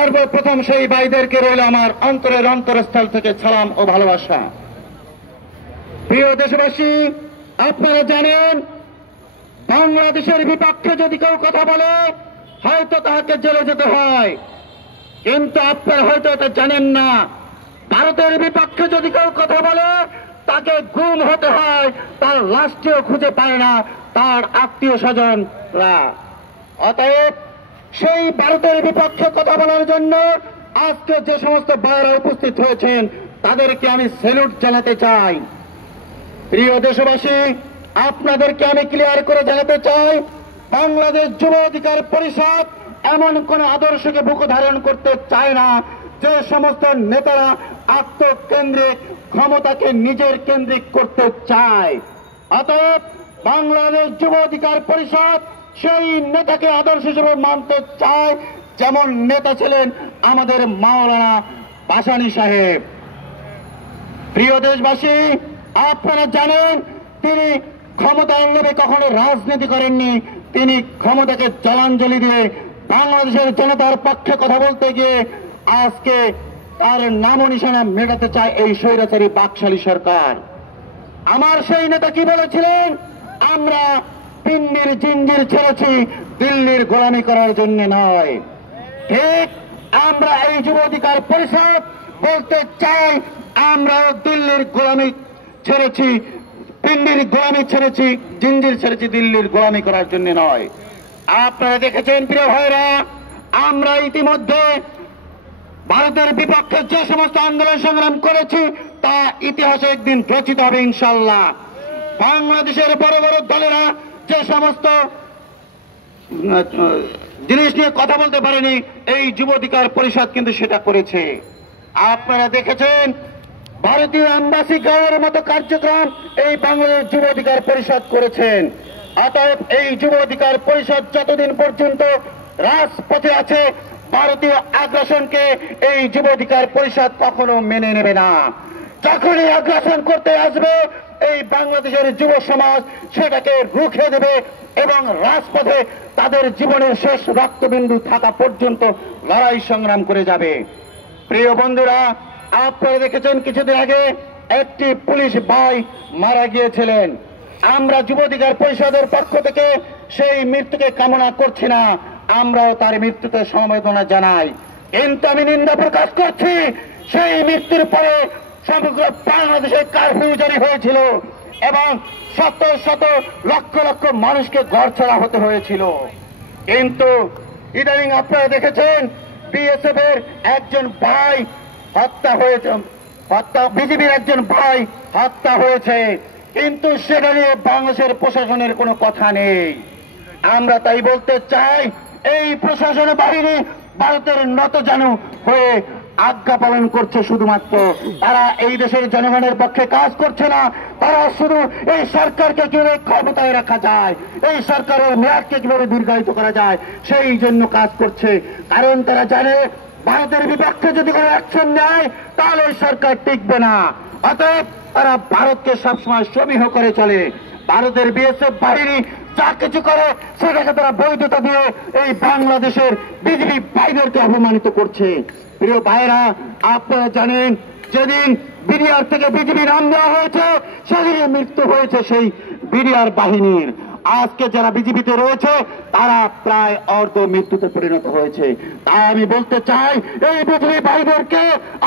সর্বপ্রথম সেই ভাইদেরকে রইল আমার অন্তরের অন্তরস্থল থেকে সালাম ও ভালোবাসা। প্রিয় দেশবাসী, আপনারা জানেন বাংলাদেশের বিপক্ষে যদি কেউ কথা বলে হয়তো তাকে জেলে যেতে হয়, কিন্তু আপনারা হয়তো এটা জানেন না, ভারতের বিপক্ষে যদি কেউ কথা বলে তাকে গুম হতে হয়, তার লাশটিও খুঁজে পায় না তার আত্মীয় স্বজনরা। অতএব সেই ভারতের বিপক্ষে কথা বলার জন্য আজকে যে সমস্ত ভাইরা উপস্থিত হয়েছেন তাদেরকে আমি স্যালুট জানাতে চাই। প্রিয় দেশবাসী, আপনাদেরকে আমি ক্লিয়ার করে জানাতে চাই, বাংলাদেশ যুব অধিকার পরিষদ এমন কোন আদর্শকে বুক ধারণ করতে চায় না যে সমস্ত নেতারা আত্মকেন্দ্রিক, ক্ষমতাকে নিজের কেন্দ্রিক করতে চায়। অতএব বাংলাদেশ যুব অধিকার পরিষদ সেই নেতাকে আদর্শ হিসেবে মানতে চায় যেমন নেতা ছিলেন আমাদের মাওলানা ভাসানী সাহেব। প্রিয় দেশবাসী, আপনারা জানেন তিনি ক্ষমতার লোভে কখনো রাজনীতি করেননি। তিনি ক্ষমতাকে জলাঞ্জলি দিয়ে বাংলাদেশের জনতার পক্ষে কথা বলতে গিয়ে আজকে তার নাম নিশানা মেটাতে চায় এই স্বৈরাচারী বাকশালী সরকার। আমার সেই নেতা কি বলেছিলেন, আমরা পিন্ডির জিঞ্জির ছেড়েছি দিল্লির গোলামি করার জন্য নয়। ঠিক আমরা এই যুব অধিকার পরিষদ বলতে চাই, আমরা দিল্লির গোলামি ছেড়েছি, পিন্ডির গোলামি ছেড়েছি, জিঞ্জির ছেড়েছি দিল্লির গোলামি করার জন্য নয়। আপনারা দেখেছেন প্রিয় ভাইরা, আমরা ইতিমধ্যে ভারতের বিপক্ষে যে সমস্ত আন্দোলন সংগ্রাম করেছি তা ইতিহাসে একদিন রচিত হবে ইনশাল্লাহ। বাংলাদেশের বড় বড় দলেরা যে সমস্ত জিনিস নিয়ে কথা বলতে পারেনি, এই যুব অধিকার পরিষদ কিন্তু সেটা করেছে। আপনারা দেখেছেন ভারতীয় এম্বাসি গাঁয়ের মতো কার্যক্রম এই বাংলাদেশ যুব অধিকার পরিষদ করেছেন। অতএব এই যুব অধিকার পরিষদ যতদিন পর্যন্ত রাজপথে আছে ভারতীয় আগ্রাসনকে এই যুব অধিকার পরিষদ কখনো মেনে নেবে না। যখনই আগ্রাসন করতে আসবে এই বাংলাদেশের যুব সমাজ সেটাকে রুখে দেবে এবং রাজপথে তাদের জীবনের শেষ রক্তবিন্দু থাকা পর্যন্ত লড়াই সংগ্রাম করে যাবে। প্রিয় বন্ধুরা, আপনারা দেখেছেন কিছুদিন আগে একটি পুলিশ ভাই মারা গিয়েছিলেন। আমরা যুব অধিকার পরিষদের পক্ষ থেকে সেই মৃত্যুকে কামনা করছি না, আমরাও তার মৃত্যুতে সমবেদনা জানাই, কিন্তু আমি নিন্দা প্রকাশ করছি সেই মৃত্যুর পরে সমগ্র বাংলাদেশে কারফিউ জারি হয়েছিল এবং শত শত লক্ষ লক্ষ মানুষকে ঘরছাড়া হতে হয়েছিল। কিন্তু ইদানিং আপনারা দেখেছেন বিএসএফ এর একজন ভাই হত্যা হয়েছে, বিজিবির একজন ভাই হত্যা হয়েছে, কিন্তু সেটা নিয়ে বাংলাদেশের প্রশাসনের কোনো কথা নেই। আমরা তাই বলতে চাই, এই প্রশাসন বাহিনী ভারতের নতজানু হয়ে আজ্ঞা পালন করছে শুধুমাত্র। তারা এই দেশের জনগণের পক্ষে কাজ করছে না, তারা শুধু এই সরকারকে কিভাবে ক্ষমতায় রাখা যায়, এই সরকারের মেয়াদকে কিভাবে দীর্ঘায়িত করা যায় সেই জন্য কাজ করছে। কারণ তারা জানে ভারতের বিপক্ষে যদি কোনো অ্যাকশন নেয় তাহলে এই সরকার টিকবে না। অতএব তারা ভারতকে সবসময় সমীহ করে চলে। ভারতের বিএসএফ বাহিনী যা কিছু করে সেটাকে তারা বৈধতা দিয়ে এই বাংলাদেশের বিজিবি ভাইদেরকে অপমানিত করছে। প্রিয় ভাইরা, আপনারা জানেন যেদিন বিডিআর থেকে বিজিবি নাম দেওয়া হয়েছে সেদিনে মৃত্যু হয়েছে সেই বিডিআর বাহিনীর। আজকে যারা বিজিবিতে রয়েছে তারা প্রায় অর্ধ মৃত্যুতে পরিণত হয়েছে। তাই আমি বলতে চাই, এই বিজিবি ভাইদেরকে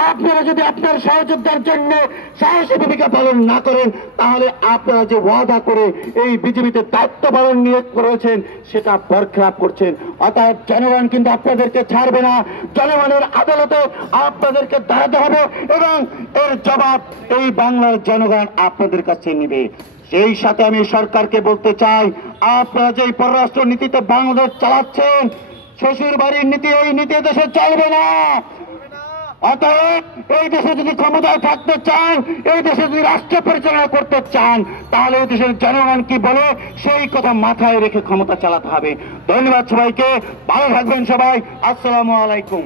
আপনারা যদি আপনার সহযোগিতার জন্য সাহসী ভূমিকা পালন না করেন তাহলে আপনারা যে ওয়াদা করে এই বিজিবিতে দায়িত্ব পালন নিয়োগ করেছেন সেটা বরখেলাপ করছেন। অতএব জনগণ কিন্তু আপনাদেরকে ছাড়বে না, জনগণের আদালতে আপনাদেরকে দাঁড়াতে হবে এবং এর জবাব এই বাংলার জনগণ আপনাদের কাছে নেবে। সেই সাথে আমি সরকারকে বলতে চাই, আপনারা যে পররাষ্ট্র নীতিতে বাংলাদেশ চালাচ্ছেন, শ্বশুর বাড়ির নীতি, এই নীতি দেশে চলবে না। অতএব এই দেশে যদি ক্ষমতায় থাকতে চান, এই দেশে যদি রাষ্ট্র পরিচালনা করতে চান তাহলে এই দেশের জনগণ কি বলে সেই কথা মাথায় রেখে ক্ষমতা চালাতে হবে। ধন্যবাদ সবাইকে, ভালো থাকবেন সবাই। আসসালামু আলাইকুম।